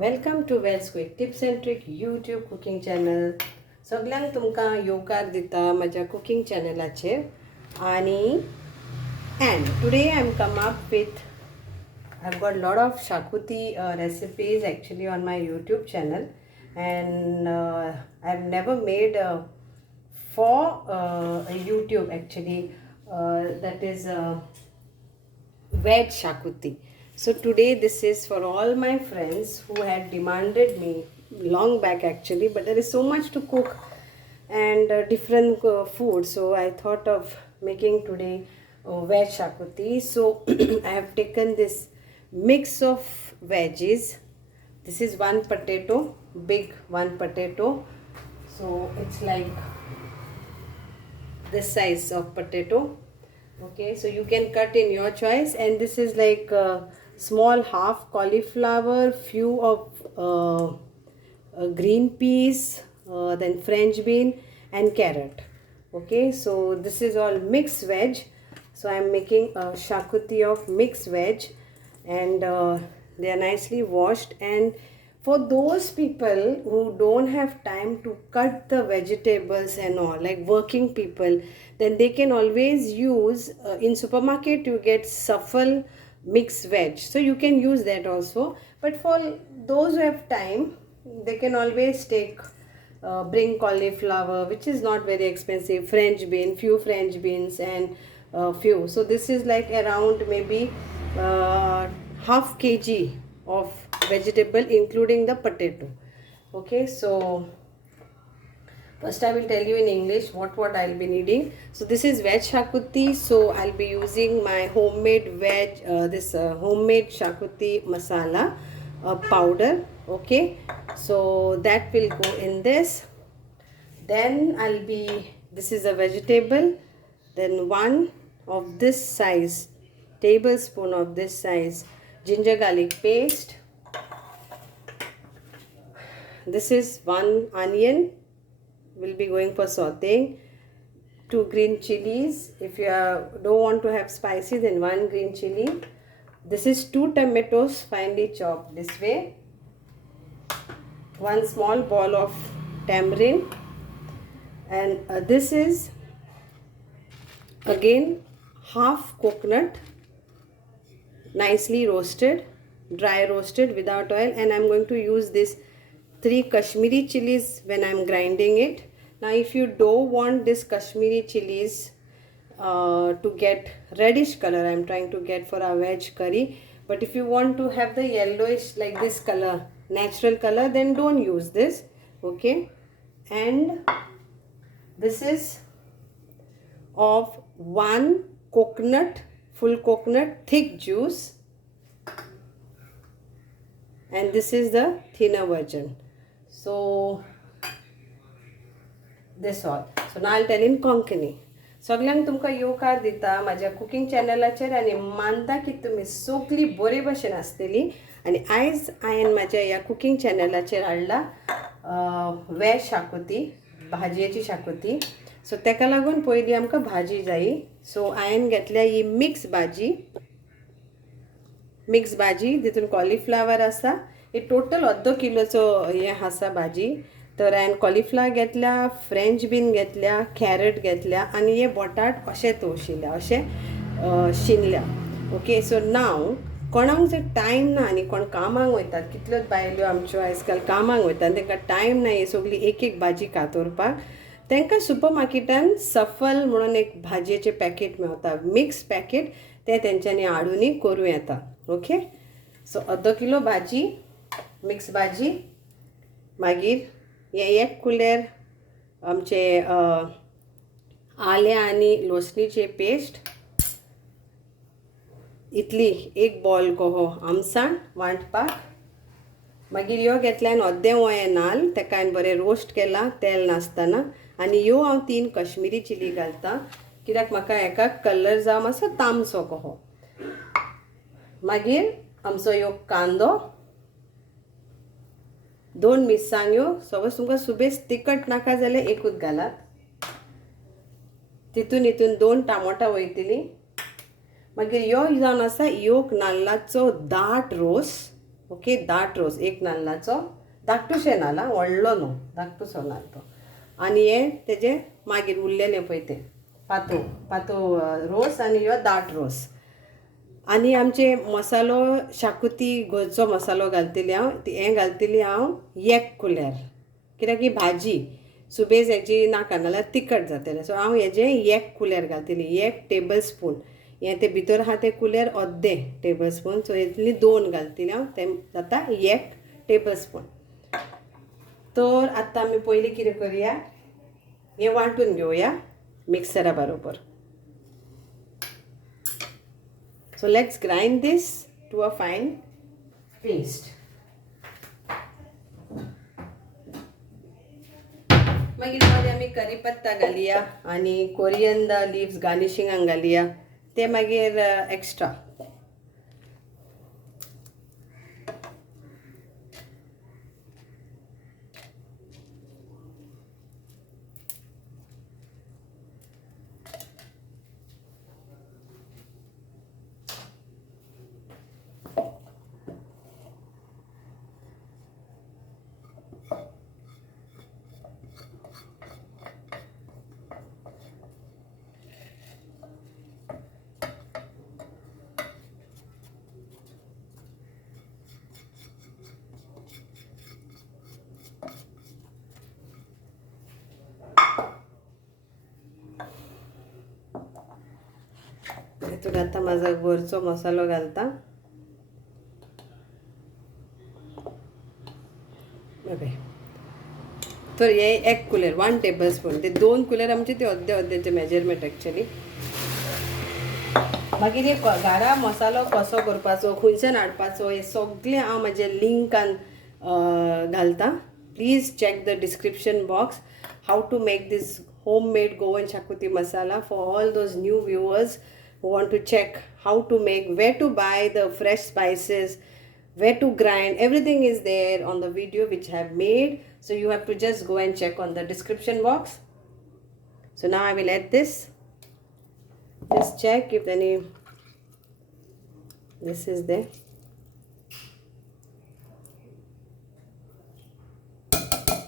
Welcome to Wells quick tips and trick YouTube cooking channel. सगळ्यांक तुमकां येवकार दिता म्हज्या कुकिंग चॅनलाचेर. आणि today I am come up with I've got a lot of Xacuti recipes actually on my YouTube channel, and I've never made for YouTube actually. That is Veg Xacuti. So today this is for all my friends who had demanded me long back actually, but there is so much to cook and different food, so I thought of making today veg Xacuti. So I have taken this mix of veggies. This is one potato, big one potato, so it's like this size of potato. Okay, so you can cut in your choice. And this is like small half cauliflower, few of green peas, then French bean and carrot. Okay, so this is all mixed veg. So I am making a Xacuti of mixed veg, and they are nicely washed. And for those people who don't have time to cut the vegetables and all, like working people, then they can always use in supermarket you get Shuffle mixed veg, so you can use that also. But for those who have time, they can always take bring cauliflower, which is not very expensive, French bean, few French beans, and few. So this is like around maybe half kg of vegetable including the potato. Okay, so first I will tell you in English what I'll be needing. So this is veg Xacuti, so I'll be using my homemade homemade Xacuti Masala powder. Okay, so that will go in this. Then this is a vegetable, then one of this size tablespoon of this size ginger garlic paste. This is one onion, will be going for sauteing. 2 green chilies, if you don't want to have spicy, then 1 green chili. This is 2 tomatoes finely chopped this way. 1 small ball of tamarind. And this is again half coconut, nicely roasted, dry roasted without oil. And I'm going to use this 3 Kashmiri chilies when I'm grinding it. Now if you don't want this Kashmiri chilies to get reddish color, I'm trying to get for a veg curry, but if you want to have the yellowish like this color, natural color, then don't use this. Okay, and this is of 1 coconut, full coconut, thick juice, and this is the thinner version. So this all. So now I'll tell in Konkani. सगळ्यांक तुमकां येवकार दिता म्हाज्या cooking चॅनलाचेर, आनी मानता की तुमी सगळीं बरे भशेन आसतलीं. आनी आयज हांवें म्हाज्या ह्या कुकिंग चॅनलाचेर हाडला वॅज शाकोती, भाजयेची शाकोती. सो तेका लागून पयलीं आमकां भाजी जायी. सो हांवें घेतल्या ही मिक्स भाजी, तितून कॉलीफ्लावर आसा. हे टोटल अर्दो किलोचो हे आसा भाजी. तर हांवें कॉलीफ्लावर घेतल्या, फ्रेंच बीन घेतल्या, कॅरट घेतल्या, आनी हे बटाट अशें तळशिल्या, अशें शिनल्या. ओके, सो नाव कोणाक जर टायम ना आनी कोण कामाक वयतात, कितल्योच बायल्यो आमच्यो आयज काल कामाक वयतात, तांकां टायम ना ही सगळी एक भाजी कातरपाक, तांकां सुपर मार्केटान सफल म्हणून एक भाजयेचें पॅकेट मेळटा, मिक्स पॅकेट, ते तेंच्यांनी हाडूनय करूं येता. ओके, सो अर्दो किलो भाजी, मिक्स भाजी. मागीर हे 1 कुलेर आमचे आले आनी लसणीचे पेस्ट, इतली 1 बॉल कहो आमसाण वांटपाक. मागीर ह्यो घेतल्यान अर्दें वोयें नाल्ल, तेका हांवें बरें रोस्ट केला तेल नासतना. आनी ह्यो हांव 3 कश्मीरी चिली घालता, कित्याक म्हाका हेका कलर जावं मातसो तामसो कहो. मागीर आमचो ह्यो कांदो, 2 मिरसांग्यो, सपोज तुमकां सुबेज तिखट नाका जाल्यार एकूच घालात. हितून 2 टामोटां वयतलीं. मागीर ह्यो जावन आसा योक नाल्लाचो दाट रोस. ओके, दाट रोस एक नाल्लाचो, धाकटुशें नाल्ल आं, व्हडलो न्हू, धाकटुसो नाल्ल तो. आनी हे तेजे मागीर उरलेलें पळय तें पातळ पातळ रोस आनी ह्यो दाट रोस. आनी आमचे मसालो शाकुती गोंयचो मसालो घालतली हांव, हें घालतली हांव एक कुलेर, कित्याक ही भाजी सुबेज हेजी नाका नाल्यार तिखट जातलें. सो हांव हेजें एक कुलेर घालतली, 1 टेबल स्पून. हें तें भितर आहा तें कुलेर अर्दें टेबल स्पून, सो इतली 2 घालतली हांव, तें जाता 1 टेबल स्पून. तर आतां आमी पयलीं कितें करया, हें वांटून घेवया मिक्सरा बरोबर. So let's grind this to a fine paste. मागीर मध्ये आमी करीपत्ता घालया आनी कोरिएंडर लिव्स गार्निशिंगाक घालया, ते मागीर एक्स्ट्रा. हेतून आतां म्हाजो गोरचो मसालो घालता. तर हे 1 कुलेर 1 टेबल स्पून, ते 2 कुलेर आमचे ते अर्देचे मेजरमेंट एक्चुअली. मागीर हे घरा मसालो कसो करपाचो, खंयच्यान हाडपाचो, हे सगळें हांव म्हाज्या लिंकान घालता. Please check the description box how to make these homemade Goan Xacuti masala for all those new viewers who want to check how to make, where to buy the fresh spices, where to grind. Everything is there on the video which I have made, so you have to just go and check on the description box. So now I will add this. Just check if any this is there.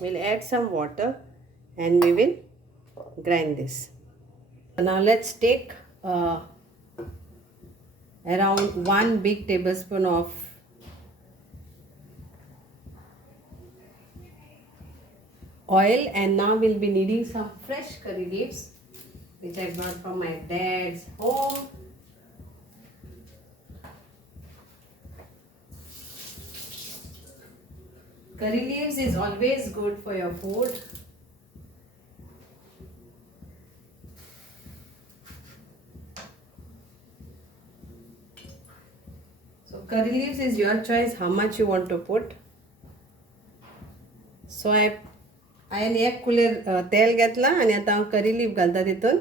We'll add some water and we will grind this. Now let's take around 1 big tablespoon of oil, and now we'll be needing some fresh curry leaves which I brought from my dad's home. Curry leaves is always good for your food. So curry leaves is your choice how much you want to put. So I एक कुलेर तेल घेतला आनी आतां हांव करी leaf घालता तितून.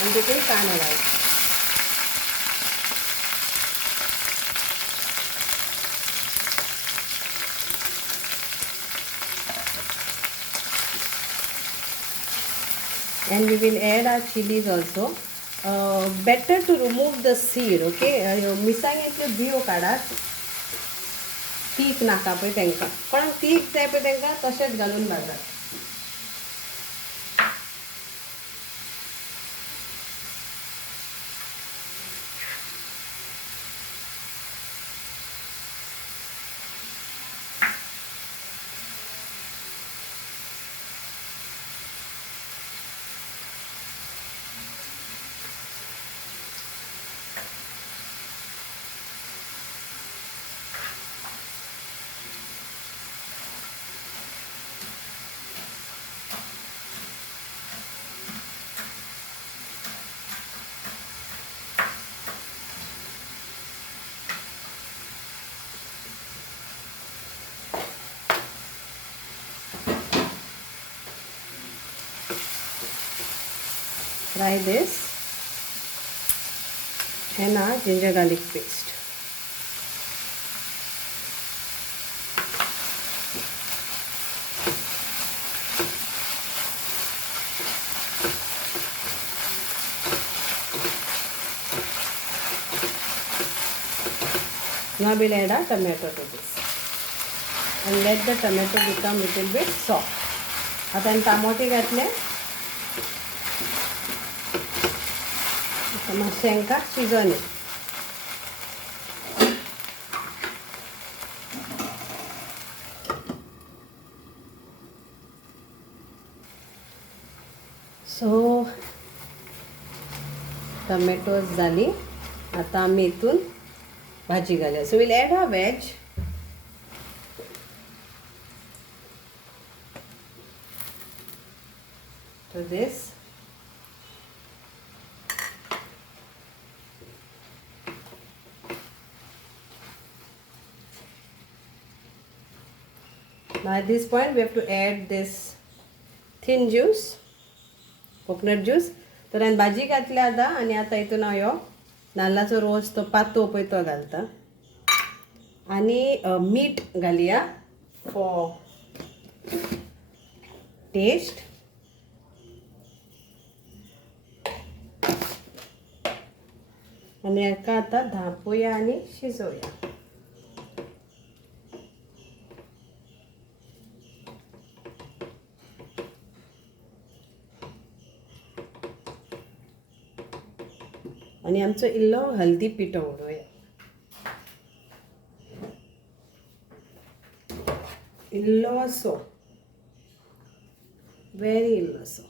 आनी तितून कांदो घालता. And we will add our chilies also. Better to remove the seed, okay? मिरसांगेंतल्यो बियो काडात. तीख नाका पळय तांकां. कोणाक तीख जाय पळय तांकां तशेंच घालून भाजात. Fry this and our ginger garlic paste. Now we'll add a tomato to this and let the tomato become little bit soft. आता आम्ही टमाटे घातले. आता मातशें हांकां शिजोवन येता. सो टमॅटोज झाली. आता आम्ही इथून भाजी घालूया. So will add a veg. To this. Now at this point we have to add this thin juice, coconut juice. तर हांवें भाजी घातल्या आतां आनी आतां हितून हांव ह्यो नाल्लाचो रोस तो पातो पळय तो घालता आनी मीठ घालया फॉर टेस्ट. आनी हाका आतां धांपोया आनी शिजोवया. आनी आमचो इल्लो हल्दी पिठो उडोवया. इल्लोसो, वेरी इल्लोसो.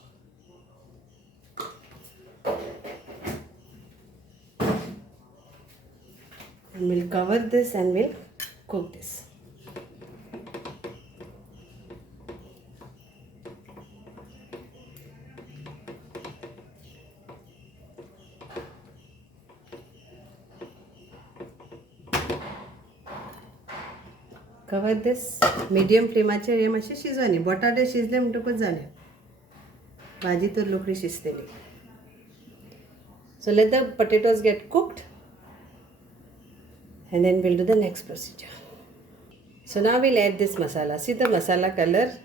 And we'll cover this and we'll cook this. Cover this medium फ्लेमाचेर. हे मातशें शिजोनी. बटाटे शिजले म्हणटकूच जालें. भाजी तर रोखडी शिजतली. So let the potatoes get cooked. And then we'll do the next procedure. So now we'll add this masala. See the masala color.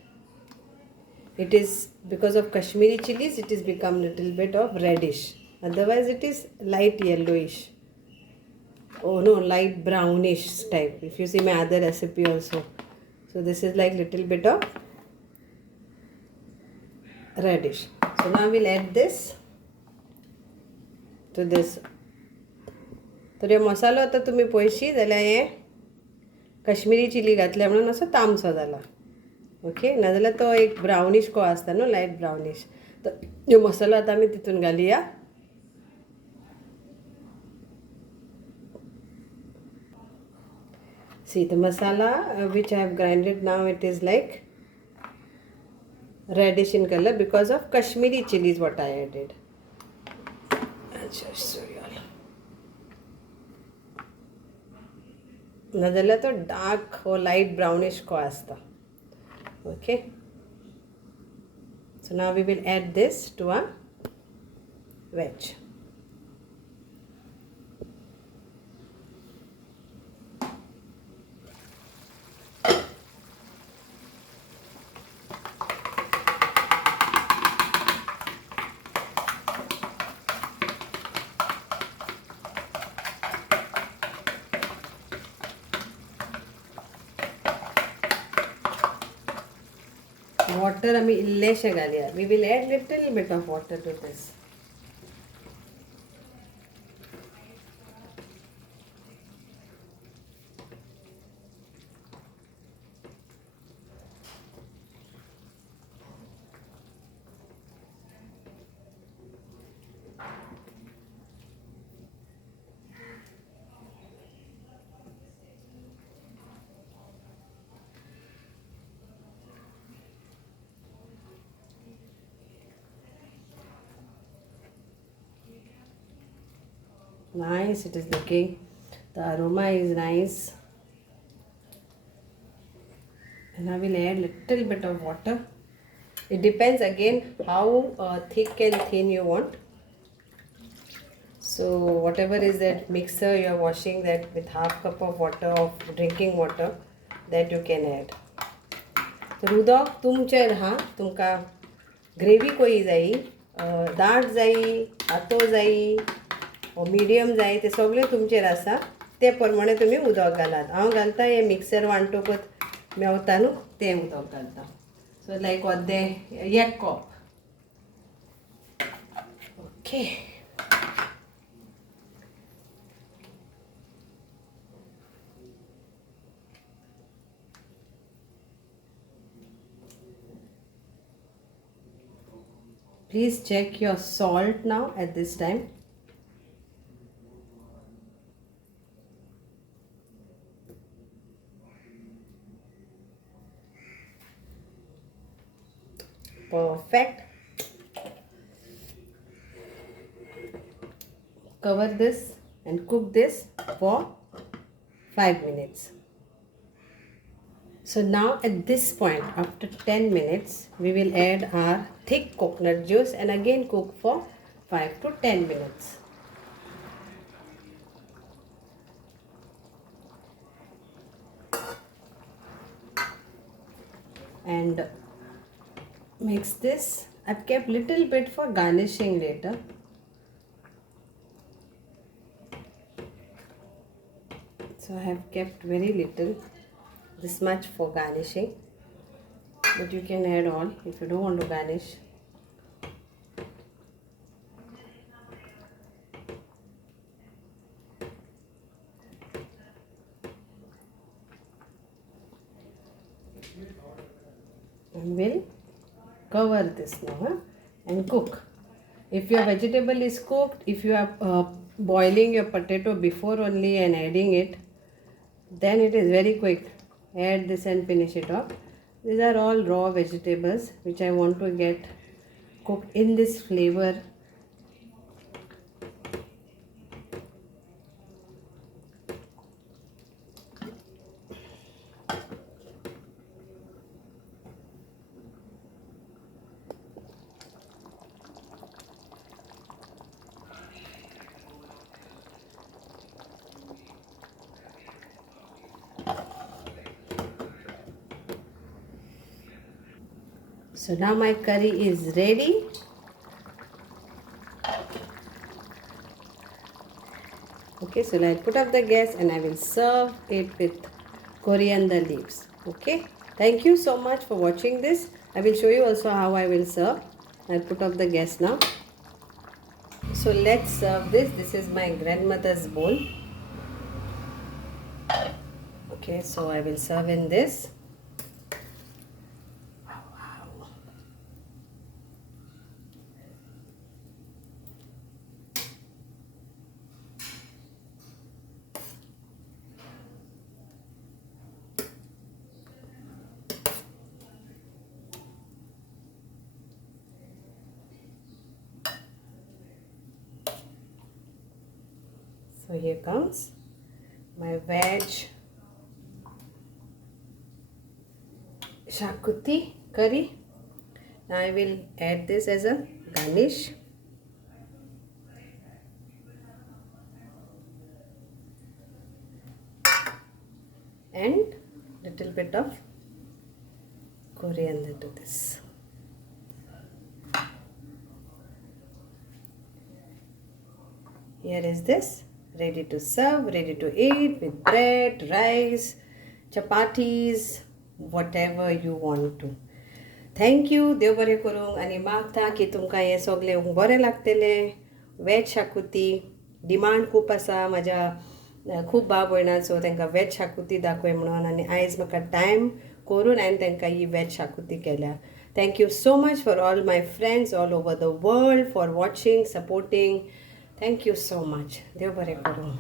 It is because of Kashmiri chilies. It is become little bit of reddish. Otherwise, it is light yellowish. Oh no, light brownish type. If you see my other recipe also. So this is like little bit of reddish. So now we'll add this to this. तर हे मसालो आतां तुमी पळयशी जाल्यार हे Kashmiri chilli घातल्या म्हणून असो तामसो जाला. ओके. नाजाल्यार तो एक ब्रावनीश को आसता न्हू, लायट ब्रावनीश. तर ह्यो मसालो आतां आमी तितून घालुया. See the masala which I have grinded now, it is like reddish in color because of Kashmiri chilies what I added. नाजाल्यार तो डार्क हो लायट ब्रावनिश को आसता. Okay. So now we will add this to a veg. Water आमी इल्लेशें घालया. We will add little bit of water to this. Nice, it is looking. The aroma is nice. And I will add little bit of water. It depends again how thick and thin you want. So whatever is that mixer you are washing that with half cup of water of drinking water that you can add. So उदक तुमचेर हा. तुमका gravy कोई जाई, दाट जाई, पातळ जाई, मीडियम जाय ते सगळे तुमचेर आसा. ते प्रमाणे तुम्ही उदक घालात. हांव घालता हे मिक्सर वांटूकच मेवता न्हू तें उदक घालता. सो लायक अर्दें 1 cup. Okay. Please check your salt now at this time. Perfect. Cover this and cook this for 5 minutes. So now at this point, after 10 minutes, we will add our thick coconut juice and again cook for 5 to 10 minutes. And mix this. I've kept little bit for garnishing later. So I have kept very little. This much for garnishing, but you can add all if you don't want to garnish. And we'll cover this now and cook. If your vegetable is cooked, if you are boiling your potato before only and adding it, then it is very quick. Add this and finish it off. These are all raw vegetables which I want to get cooked in this flavor. So now my curry is ready. Okay, so I'll put up the gas and I will serve it with coriander leaves. Okay, thank you so much for watching this. I will show you also how I will serve. I'll put up the gas now. So let's serve this. This is my grandmother's bowl. Okay, so I will serve in this. So here comes my veg Xacuti curry. Now I will add this as a garnish. And little bit of coriander to this. Here is this, ready to serve, ready to eat with bread, rice, chapatis, whatever you want to. Thank you. देव बरें करूंक आनी मागता की तुमकां हे सगळें बरें लागतलें. Veg xacuti demand खूब आसा म्हाज्या खूब भाव भयणांचो तांकां वेज शाकुती दाखय म्हणून आनी आयज म्हाका टायम करून हांवें तांकां ही वेज शाकुती केल्या. Thank you so much for all my friends all over the world for watching, supporting. Thank you so much. देव बरें करूं.